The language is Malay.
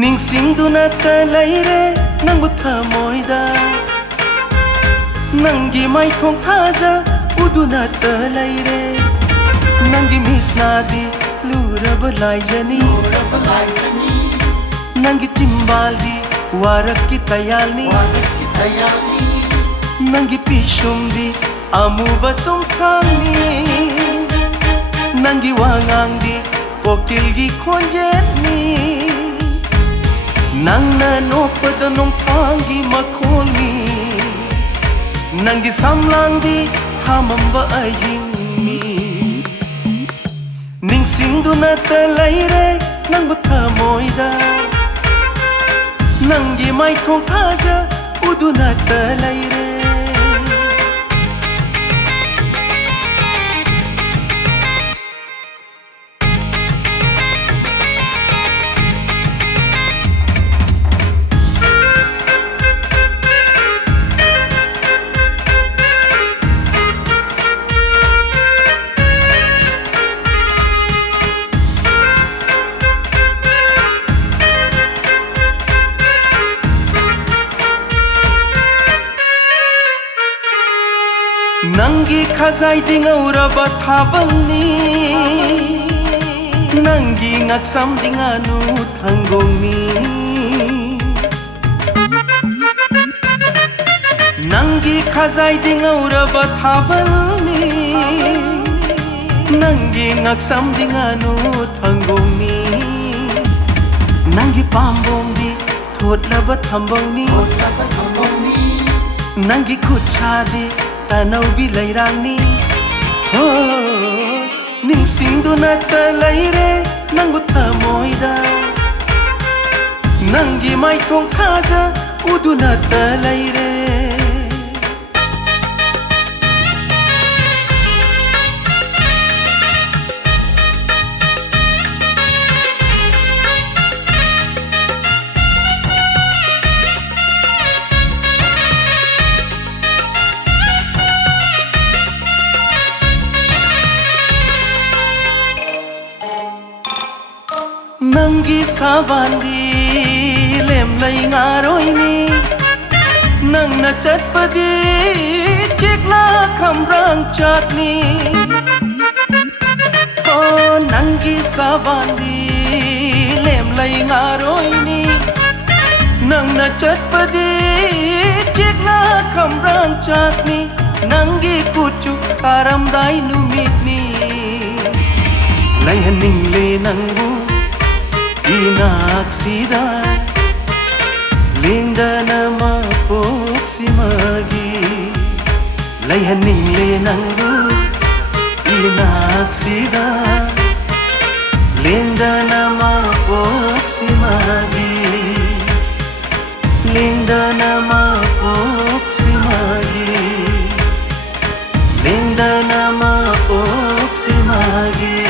Ningshingdunata Leire nangbu thamoida Nangi mai thong thaja udunata Leire Nangi misnadi lurab laijani Nangi timbaldi warak tayalni Nangi pishumdi amuba sumkhangni Nangi wangangdi kokilgi khonjetni Nangna nokpada nongpangi makolni Nangi samlangdi thamamba ayingni Ningshingdunata Leire nangbu thamoida Nangi mai thong thaja udunata Leire Nangi khazai dingauraba thabalni Nangi ngaksam dinganu thangongni Nangi khazai dingauraba thabalni Nangi ngaksam dinganu thangongni Nangi pambongdi thotlaba thambongni Nangi khuchadi tanau bilairangni Ningshingdunata Leire nangbu thamoida Nangi mai thong thaja udunata Leire Nangi savandi lemlai ngaroini Nangna chatpadi chikla khamrang chatni Oh Nangi savandi lemlai ngaroini Nangna chatpadi chikla khamrang chatni Nangi kuchu karamdai numitni Laihaning le nangbu Inaksida lindana mapoksimagi Laihaning le nangbu Inaksida lindana mapoksimagi Lindana mapoksimagi Lindana mapoksimagi